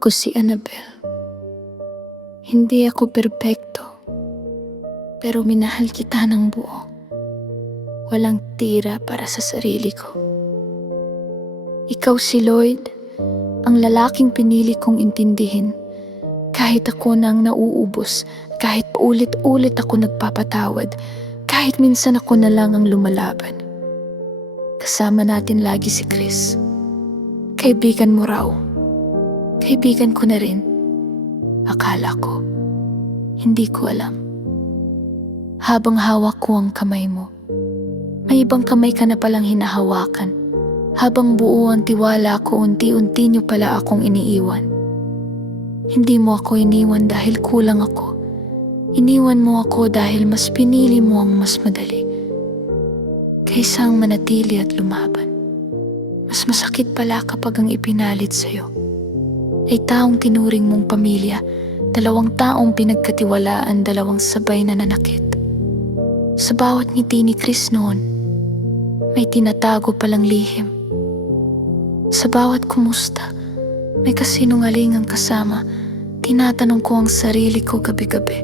Ako si Annabelle. Hindi ako perpekto, pero minahal kita ng buo. Walang tira para sa sarili ko. Ikaw si Lloyd, ang lalaking pinili kong intindihin. Kahit ako nang nauubos, kahit paulit-ulit ako nagpapatawad, kahit minsan ako na lang ang lumalaban. Kasama natin lagi si Chris. Kaibigan mo raw. Kaibigan ko na rin. Akala ko. Hindi ko alam. Habang hawak ko ang kamay mo, may ibang kamay ka na palang hinahawakan. Habang buo ang tiwala ko, unti-unti niyo pala akong iniiwan. Hindi mo ako iniwan dahil kulang ako. Iniwan mo ako dahil mas pinili mo ang mas madali kaysa ang manatili at lumaban. Mas masakit pala kapag ang ipinalit sa'yo ay taong tinuring mong pamilya, dalawang taong pinagkatiwalaan, dalawang sabay na nanakit. Sa bawat ngiti ni Chris noon, may tinatago palang lihim. Sa bawat kumusta, may kasinungalingang kasama. Tinatanong ko ang sarili ko gabi-gabi.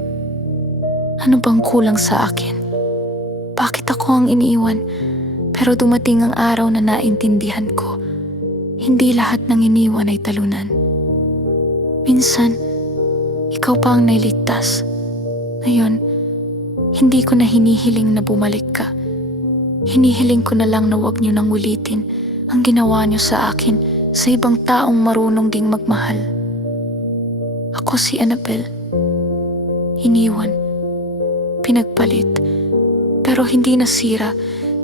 Ano bang kulang sa akin? Bakit ako ang iniiwan? Pero dumating ang araw na naintindihan ko, hindi lahat ng iniwan ay talunan. Minsan, ikaw pa ang nailigtas. Ngayon, hindi ko na hinihiling na bumalik ka. Hinihiling ko na lang na huwag niyo nang ulitin ang ginawa niyo sa akin sa ibang taong marunong ding magmahal. Ako si Annabelle. Iniwan. Pinagpalit. Pero hindi nasira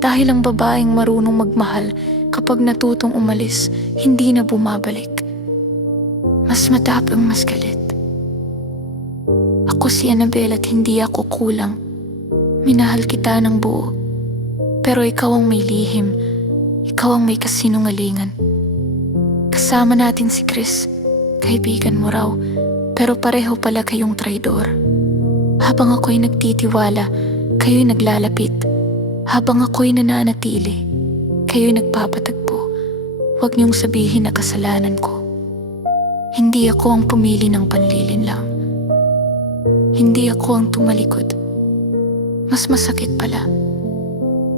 dahil ang babaeng marunong magmahal kapag natutong umalis, hindi na bumabalik. Mas matapang, mas galit. Ako si Annabelle at hindi ako kulang. Minahal kita ng buo. Pero ikaw ang may lihim. Ikaw ang may kasinungalingan. Kasama natin si Chris. Kaibigan mo raw. Pero pareho pala kayong traidor. Habang ako'y nagtitiwala, kayo'y naglalapit. Habang ako'y nananatili, kayo'y nagpapatagpo. Huwag niyong sabihin na kasalanan ko. Hindi ako ang pumili ng panlilinlang. Hindi ako ang tumalikod. Mas masakit pala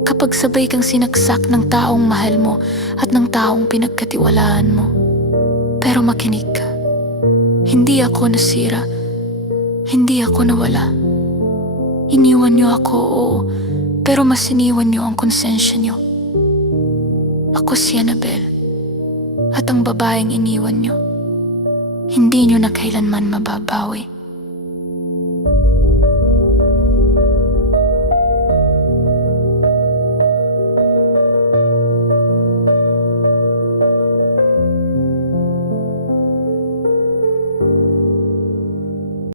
kapag sabay kang sinaksak ng taong mahal mo at ng taong pinagkatiwalaan mo. Pero makinig ka. Hindi ako nasira. Hindi ako nawala. Iniwan niyo ako, oo. Pero mas iniwan niyo ang konsensya niyo. Ako si Annabelle. At ang babaeng iniwan niyo, hindi niyo na kailanman mababawi.